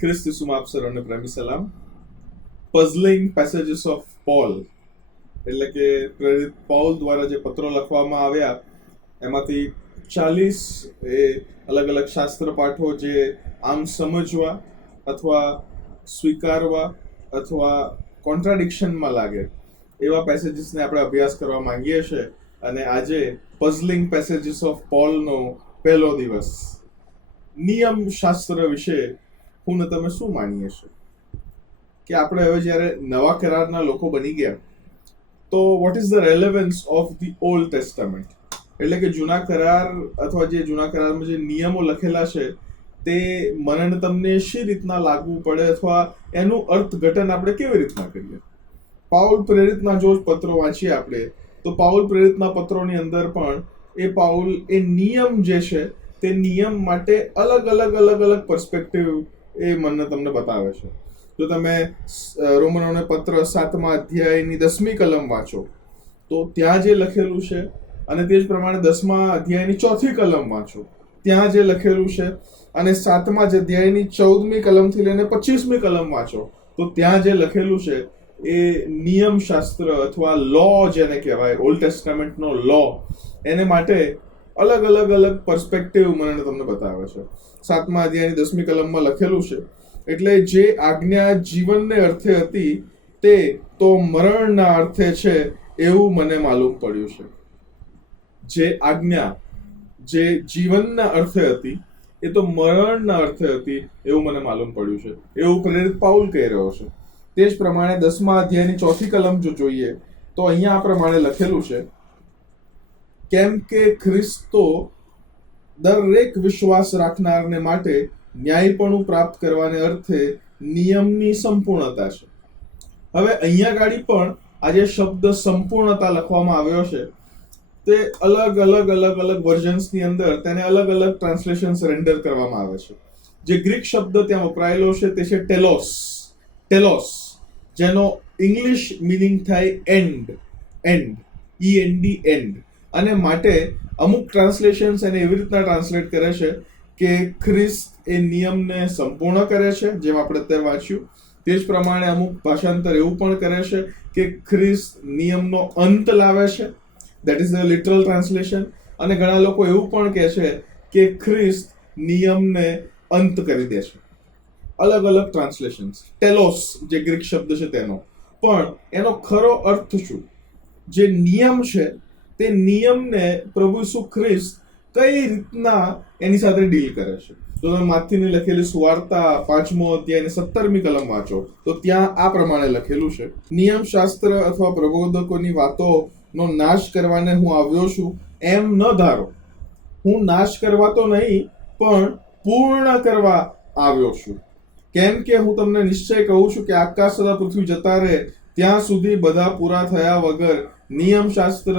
ખ્રિસ્ત ઈસુમાં આપ સર્વને પ્રેમી સલામ. પઝલિંગ પેસેજીસ ઓફ પોલ એટલે કે પ્રેરિત પૌલ દ્વારા જે પત્રો લખવામાં આવ્યા એમાંથી 40 એ અલગ અલગ શાસ્ત્ર પાઠો જે આમ સમજવા અથવા સ્વીકારવા અથવા કોન્ટ્રાડિક્શનમાં લાગે એવા પેસેજીસને આપણે અભ્યાસ કરવા માંગીએ છીએ. અને આજે પઝલિંગ પેસેજીસ ઓફ પોલનો પહેલો દિવસ. નિયમ શાસ્ત્ર વિશે હું ને તમે શું માનીએ છીએ કે આપણે હવે જ્યારે નવા કરારના લોકો બની ગયા તો what is the relevance of the old testament, એટલે કે જૂના કરાર અથવા જે જૂના કરારમાં જે નિયમો લખેલા છે તે મને તમને શી રીતના લાગવું પડે અથવા એનું અર્થઘટન આપણે કેવી રીતના કરીએ. પાઉલ પ્રેરિતના જો પત્રો વાંચીએ આપણે તો પાઉલ પ્રેરિતના પત્રોની અંદર પણ એ પાઉલ એ નિયમ જે છે તે નિયમ માટે અલગ અલગ પર્સપેક્ટિવ એ મને તમને બતાવે છે. જો તમે રોમનોને પત્ર 7મા અધ્યાયની 10મી કલમ વાંચો તો ત્યાં જે લખેલું છે અને તે જ પ્રમાણે 10મા અધ્યાયની 4થી કલમ વાંચો ત્યાં જે લખેલું છે અને 7મા અધ્યાયની 14મી કલમથી લઈને 25મી કલમ વાંચો તો ત્યાં જે લખેલું છે એ નિયમ શાસ્ત્ર અથવા લો જેને કહેવાય, ઓલ્ડ ટેસ્ટામેન્ટનો લો, એને માટે અલગ અલગ પર્સપેક્ટિવ મને તમને બતાવે છે. 7મા અધ્યાયની 10મી કલમમાં લખેલું છે એટલે જે આજ્ઞા જીવનને અર્થે હતી તે તો મરણના અર્થે છે એવું મને માલુમ પડ્યું છે. જે આજ્ઞા જે જીવનના અર્થે હતી એ તો મરણના અર્થે હતી એવું મને માલુમ પડ્યું છે, એવું પ્રેરિત પાઉલ કહી રહ્યો છે. તે જ પ્રમાણે 10મા અધ્યાયની 4થી કલમ જો જોઈએ તો અહીંયા આ પ્રમાણે લખેલું છે, કેમ કે ખ્રિસ્તો દરેક વિશ્વાસ રાખનારને માટે ન્યાયપણું પ્રાપ્ત કરવાને અર્થે નિયમની સંપૂર્ણતા છે. હવે અહીંયા ગાડી પણ આ જે શબ્દ સંપૂર્ણતા લખવામાં આવ્યો છે તે અલગ અલગ વર્ઝન્સની અંદર તેને અલગ ટ્રાન્સલેશન્સ રેન્ડર કરવામાં આવે છે. જે ગ્રીક શબ્દ ત્યાં વપરાયેલો છે તે છે ટેલોસ, જેનો ઇંગ્લિશ મિનિંગ થાય એન્ડ, END. અને માટે અમુક ટ્રાન્સલેશન્સ એને એવી રીતના ટ્રાન્સલેટ કરે છે કે ખ્રિસ્ત એ નિયમને સંપૂર્ણ કરે છે, જેમ આપણે અત્યારે વાંચ્યું. તે જ પ્રમાણે અમુક ભાષાંતર એવું પણ કરે છે કે ખ્રિસ્ત નિયમનો અંત લાવે છે, that is the literal translation. અને ઘણા લોકો એવું પણ કહે છે કે ખ્રિસ્ત નિયમને અંત કરી દે છે. અલગ ટ્રાન્સલેશન્સ. ટેલોસ જે ગ્રીક શબ્દ છે તેનો પણ એનો ખરો અર્થ શું? જે નિયમ છે તે નિયમને પ્રભુ ઈસુ ખ્રિસ્ત કઈ રીતના એની સાથે ડીલ કરે છે. તો તમે માથીની લખેલી સુવાર્તા 5મો અધ્યાય 17મી કલમ વાંચો તો ત્યાં આ પ્રમાણે લખેલું છે, નિયમ શાસ્ત્ર અથવા પ્રબોધકોની વાતોનો નાશ કરવાને હું આવ્યો છું એમ ન ધારો. હું નાશ કરવા તો નહીં પણ પૂર્ણ કરવા આવ્યો છું. કેમ કે હું તમને નિશ્ચય કહું છું કે આકાશ તથા પૃથ્વી જતા રહે ત્યાં સુધી બધા પૂરા થયા વગર નિયમ શાસ્ત્ર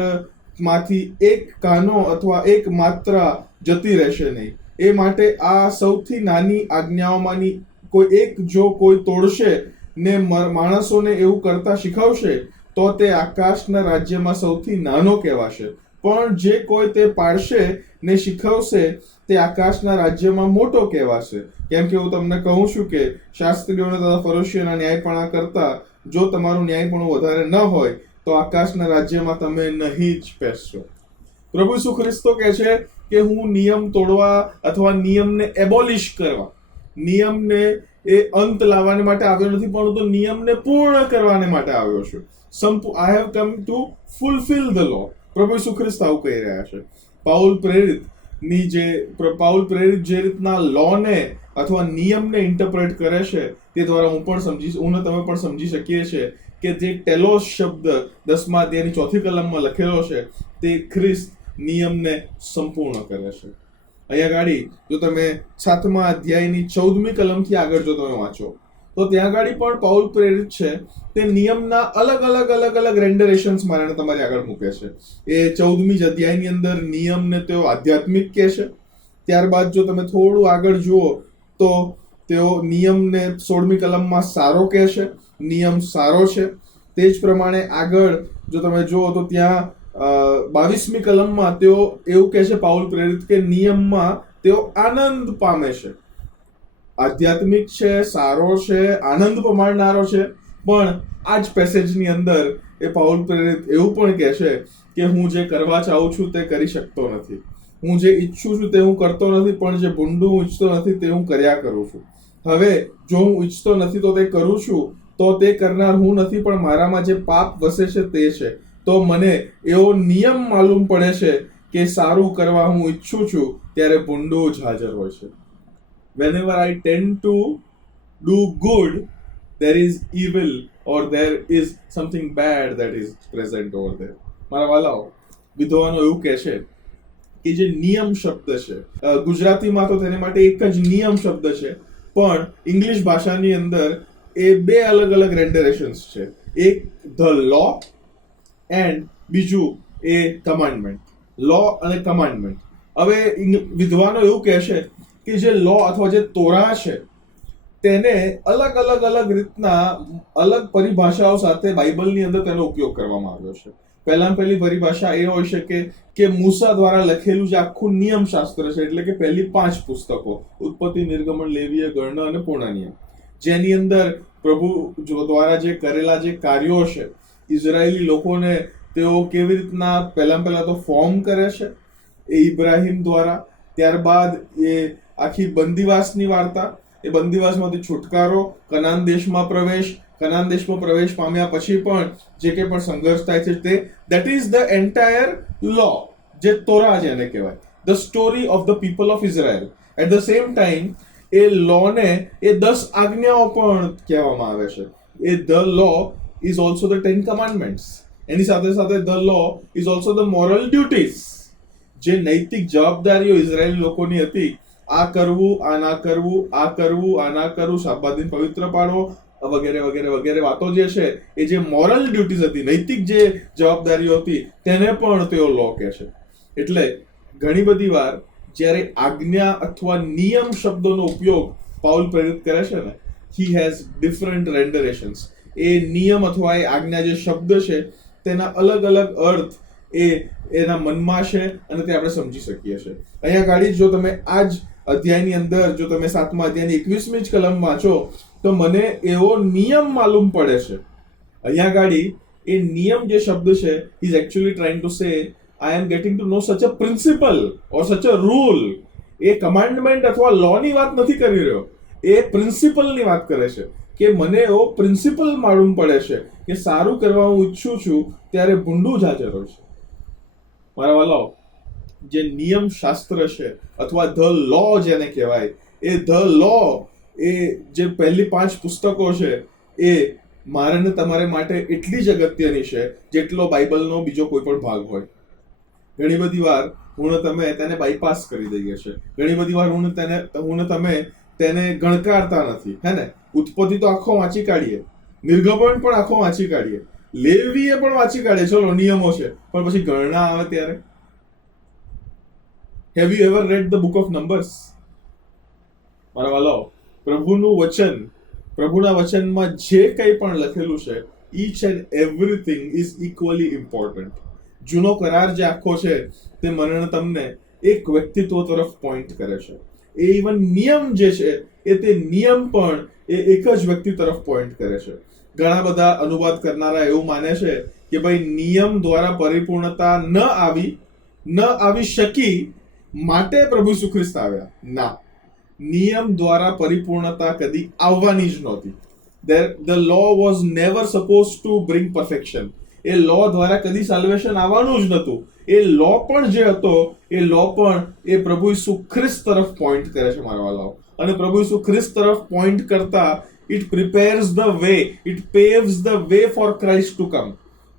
માંથી એક કાનો અથવા એક માત્રા જતી રહેશે નહીં. એ માટે આ સૌથી નાની આજ્ઞાઓમાંની કોઈ એક જો કોઈ તોડશે ને માણસોને એવું કરતા શીખવશે તો તે આકાશના રાજ્યમાં સૌથી નાનો કહેવાશે. પણ જે કોઈ તે પાડશે ને શીખવશે તે આકાશના રાજ્યમાં મોટો કહેવાશે. કેમ કે હું તમને કહું છું કે શાસ્ત્રીઓને તથા ફરોશીઓના ન્યાયપણા કરતા જો તમારું ન્યાયપણું વધારે ન હોય તો આકાશના રાજ્યમાં તમે નહીં જ બેસશો. પ્રભુ ઈસુ ખ્રિસ્તો કહે છે કે હું નિયમ તોડવા અથવા નિયમને એબોલિશ કરવા, નિયમને એ અંત લાવવાને માટે આવ્યો નથી, પણ તો નિયમને પૂર્ણ કરવાને માટે આવ્યો છું. I have come to fulfil the law. પ્રભુ ઈસુ ખ્રિસ્ત આવું કહી રહ્યા છે. પાઉલ પ્રેરિત જે રીતના લોને અથવા નિયમને ઇન્ટરપ્રેટ કરે છે તે દ્વારા હું ને તમે પણ સમજી શકીએ છીએ કે જે ટેલોસ શબ્દ 10મા અધ્યાયની 4થી કલમમાં લખેલો છે તે ખ્રિસ્ત નિયમને સંપૂર્ણ કરે છે. અહીંયા ગાડી જો તમે 7મા અધ્યાયની 14મી કલમથી આગળ જો તમે વાંચો તો ત્યાં ગાડી પણ પાઉલ પ્રેરિત છે તે નિયમના અલગ રેન્ડરેશન્સ મારે તમારી આગળ મૂકે છે. એ 14મી અધ્યાયની અંદર નિયમને તેઓ આધ્યાત્મિક કહે છે. ત્યારબાદ જો તમે થોડું આગળ જુઓ તો તેઓ નિયમને 16મી કલમમાં સારો કહે છે, નિયમ સારો છે. તે જ પ્રમાણે આગળ જો તમે જુઓ તો ત્યાં 22મી કલમમાં તેઓ એવું કહે છે પાઉલ પ્રેરિત કે નિયમમાં તેઓ આનંદ પામે છે. આધ્યાત્મિક છે, સારો છે, આનંદ પમાડનારો છે, પણ આ જ પેસેજની અંદર એ પાઉલ પ્રેરિત એવું પણ કહે છે કે હું જે કરવા ચાહું છું તે કરી શકતો નથી, હું જે ઈચ્છું છું તે હું કરતો નથી, પણ જે ભૂંડું હું ઈચ્છતો નથી તે હું કર્યા કરું છું. હવે જો હું ઈચ્છતો નથી તો તે કરું છું, તો તે કરનાર હું નથી પણ મારામાં જે પાપ વસે છે તે છે. તો મને એવો નિયમ માલુમ પડે છે કે સારું કરવા હું ઈચ્છું છું ત્યારે ભૂંડું જ હાજર હોય છે. Whenever I tend to do good, there is evil or there is something bad that is present over there. મારા વાલાઓ, વિદ્વાનો એવું કહે છે કે જે નિયમ શબ્દ છે, ગુજરાતીમાં તો તેને માટે એક જ નિયમ શબ્દ છે, પણ ઇંગ્લિશ ભાષાની અંદર એ બે અલગ અલગ રેન્ડરેશન્સ છે. એક ધ લો એન્ડ બીજું એ કમાન્ડમેન્ટ. લો અને કમાન્ડમેન્ટ. હવે વિદ્વાનો એવું કહે છે કે જે લો અથવા જે તોરા છે તેને અલગ અલગ અલગ રીતના અલગ પરિભાષાઓ સાથે બાઇબલની અંદર તેનો ઉપયોગ કરવામાં આવ્યો છે. પહેલી પરિભાષા એ હોય છે કે મૂસા દ્વારા લખેલું જે આખું નિયમ શાસ્ત્ર છે, એટલે કે પહેલી 5 પુસ્તકો, ઉત્પત્તિ, નિર્ગમન, લેવીય, ગણના અને પૂર્ણ નિયમ, જેની અંદર પ્રભુ દ્વારા જે કરેલા જે કાર્યો છે, ઇઝરાયેલી લોકોને તેઓ કેવી રીતના પહેલા તો ફોર્મ કરે છે એ ઇબ્રાહિમ દ્વારા, ત્યારબાદ એ આખી બંદીવાસની વાર્તા, એ બંદીવાસમાંથી છુટકારો, કનાન દેશમાં પ્રવેશ પામ્યા પછી પણ જે કંઈ પણ સંઘર્ષ થાય છે તે, that is the entire law, જે તોરા જેને કહેવાય, the story of the people of Israel. At the same time એ લોને એ 10 આજ્ઞાઓ પણ કહેવામાં આવે છે. એ the law is also the 10 commandments. એની સાથે સાથે the law is also the moral duties, જે નૈતિક જવાબદારીઓ ઇઝરાયેલી લોકોની હતી. આ કરવું, આ ના કરવું, આ કરવું, આ ના કરવું, શાબાત દિન પવિત્ર પાડવો, વગેરે વગેરે વગેરે વાતો જે છે એ જે મોરલ ડ્યુટીઝ હતી, નૈતિક જે જવાબદારીઓ હતી, તેને પણ તેઓ લો કહે છે. એટલે ઘણી બધી વાર જ્યારે આજ્ઞા અથવા નિયમ શબ્દોનો ઉપયોગ પાઉલ પ્રેરિત કરે છે ને, હી હેઝ ડિફરન્ટ રેન્ડરેશન્સ. એ નિયમ અથવા એ આજ્ઞા જે શબ્દ છે તેના અલગ અલગ અર્થ એના મનમાં છે અને તે આપણે સમજી શકીએ છીએ. અહીંયા ગાડી જો તમે આ જ અધ્યાયની અંદર જો તમે 7મા અધ્યાયની 21મી જ કલમ વાંચો તો મને એવો નિયમ માલુમ પડે છે. અહીંયા ગાડી એ નિયમ જે શબ્દ છે, ઇઝ એકચ્યુઅલી ટ્રાઇંગ ટુ સે I am getting to know such a principle or such a rule. A commandment અથવા લો ની વાત નથી કરી રહ્યો, એ પ્રિન્સિપલ ની વાત કરે છે કે મને એવો પ્રિન્સિપલ માલુમ પડે છે કે સારું કરવા હું ઈચ્છું છું ત્યારે ભૂંડું જ હાજર હોય છે. મારા વાલાઓ, જે નિયમ શાસ્ત્ર છે અથવા ધ લો જેને કહેવાય, એ ધ લો એ જે પહેલી 5 પુસ્તકો છે એ મારે ને તમારે માટે એટલી જ અગત્યની છે જેટલો બાઇબલનો બીજો કોઈ પણ ભાગ હોય. ઘણી બધી વાર હું તમે તેને બાયપાસ કરી દઈએ છે, ઘણી બધી વાર હું તમે તેને ગણકારતા નથી, હે ને. ઉત્પત્તિ તો આખો વાંચી કાઢીએ, નિર્ગમન પણ આખો વાંચી કાઢીએ, લેવીએ પણ વાંચી કાઢીએ, ચલો નિયમો છે, પણ પછી ગણના આવે ત્યારે. Have you ever red the book of numbers? મારા વાલાઓ, પ્રભુના વચનમાં જે કંઈ પણ લખેલું છે, each and everything is equally important. જૂનો કરાર જે આખો છે તે મને તમને એક વ્યક્તિત્વ તરફ પોઈન્ટ કરે છે. એ ઇવન નિયમ જે છે એ તે નિયમ પણ એ એક જ વ્યક્તિ તરફ પોઈન્ટ કરે છે. ઘણા બધા અનુવાદ કરનારા એવું માને છે કે ભાઈ નિયમ દ્વારા પરિપૂર્ણતા ન આવી શકી માટે પ્રભુ ઈસુ ખ્રિસ્ત આવ્યા. ના, નિયમ દ્વારા પરિપૂર્ણતા કદી આવવાની જ નહોતી. The law was never supposed to bring perfection. એ લો દ્વારા કદી સાલ્વેશન આવવાનું જ નહોતું. એ લો પણ જે હતો એ લો પણ એ પ્રભુ ઈસુ ખ્રિસ્ત તરફ પોઈન્ટ કરે છે મારા વાલાઓ. અને પ્રભુ ઈસુ ખ્રિસ્ત તરફ પોઈન્ટ કરતા it prepares the way, it paves the way for Christ to come.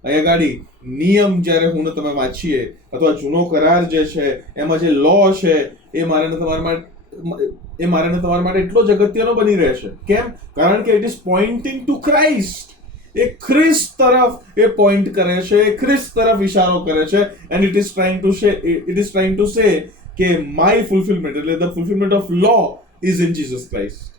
અહીંયા ગાડી નિયમ જ્યારે હું તમે વાંચીએ અથવા જૂનો કરાર જે છે એમાં જે લો છે એ મારે તમારા માટે એટલો જ અગત્યનો બની રહે છે. કેમ? કારણ કે it is pointing to Christ. એ ખ્રિસ્ત તરફ એ પોઈન્ટ કરે છે, એ ખ્રિસ્ત તરફ ઇશારો કરે છે. And it is trying to say કે માય ફુલફિલમેન્ટ, એટલે the fulfilment of law is in Jesus Christ.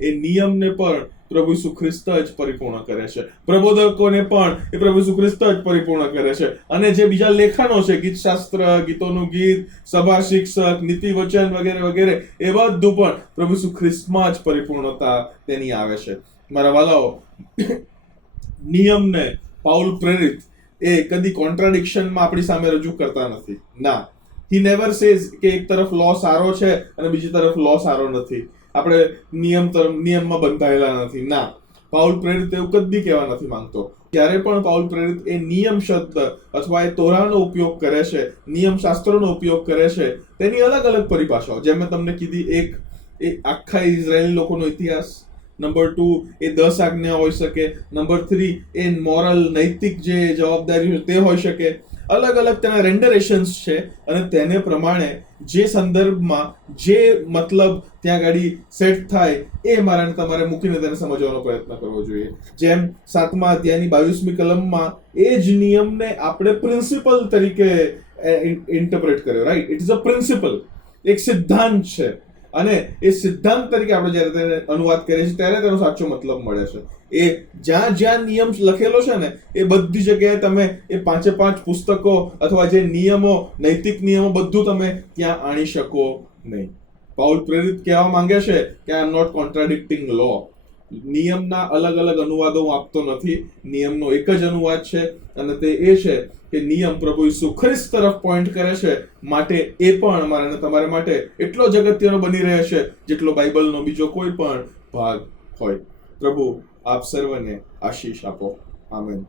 એ નિયમને પણ પ્રભુ ઈસુ ખ્રિસ્ત જ પરિપૂર્ણ કરે છે. પ્રબોધકોને પણ એ પ્રભુ ઈસુ ખ્રિસ્ત જ પરિપૂર્ણ કરે છે. અને જે બીજા લેખનો છે, ગીત શાસ્ત્ર, ગીતોનું ગીત, સભા શિક્ષક, નીતિ વચન વગેરે વગેરે, એ બધું પણ પ્રભુ ઈસુ ખ્રિસ્તમાં જ પરિપૂર્ણતા તેની આવે છે. મારા વાલાઓ, નિયમને પાઉલ પ્રેરિત એ કદી કોન્ટ્રાડિક્શનમાં આપણી સામે રજૂ કરતા નથી. ના, હી નેવર સેઝ કે એક તરફ લો સારો છે અને બીજી તરફ લો સારો નથી, આપણે નિયમમાં બંધાયેલા નથી. ના, પાઉલ પ્રેરિત એવું કદી કહેવા નથી માંગતો. ત્યારે પણ પાઉલ પ્રેરિત એ નિયમ શબ્દ અથવા એ તોરાનો ઉપયોગ કરે છે, નિયમ શાસ્ત્રોનો ઉપયોગ કરે છે, તેની અલગ અલગ પરિભાષાઓ, જેમ મેં તમને કીધી, એક એ આખા ઇઝરાયેલી લોકોનો ઇતિહાસ, નંબર 2 એ 10 આજ્ઞા હોઈ શકે, નંબર 3 એ મોરલ નૈતિક જે જવાબદારી તે હોઈ શકે. અલગ અલગ તેના રેન્ડરેશન્સ છે અને તેને પ્રમાણે જે સંદર્ભમાં જે મતલબ ત્યાં ગાડી સેટ થાય એ મારે તમારે મૂકીને તેને સમજવાનો પ્રયત્ન કરવો જોઈએ. જેમ 7મા અધ્યાયની 22મી કલમમાં એ જ નિયમને આપણે પ્રિન્સિપલ તરીકે ઇન્ટરપ્રેટ કર્યો, right? It is a principal, એક સિદ્ધાંત છે. અને એ સિદ્ધાંત તરીકે આપણે જ્યારે તેને અનુવાદ કરીએ છીએ ત્યારે તેનો સાચો મતલબ મળે છે. એ જ્યાં જ્યાં નિયમ લખેલો છે ને એ બધી જગ્યાએ તમે એ 5 પુસ્તકો અથવા જે નિયમો, નૈતિક નિયમો, બધું તમે ત્યાં આણી શકો નહીં. પાઉલ પ્રેરિત કહેવા માંગે છે કે આઈ એમ નોટ કોન્ટ્રાડિક્ટિંગ લો. નિયમના અલગ અલગ અનુવાદો હું આપતો નથી, નિયમનો એક જ અનુવાદ છે અને તે એ છે કે નિયમ પ્રભુ ઈસુ ખ્રિસ્ત તરફ પોઈન્ટ કરે છે, માટે એ પણ અમારા અને તમારા માટે એટલો જ અગત્યનો બની રહે છે જેટલો બાઇબલનો બીજો કોઈ પણ ભાગ હોય. પ્રભુ આપ સર્વને આશીષ આપો. આમેન.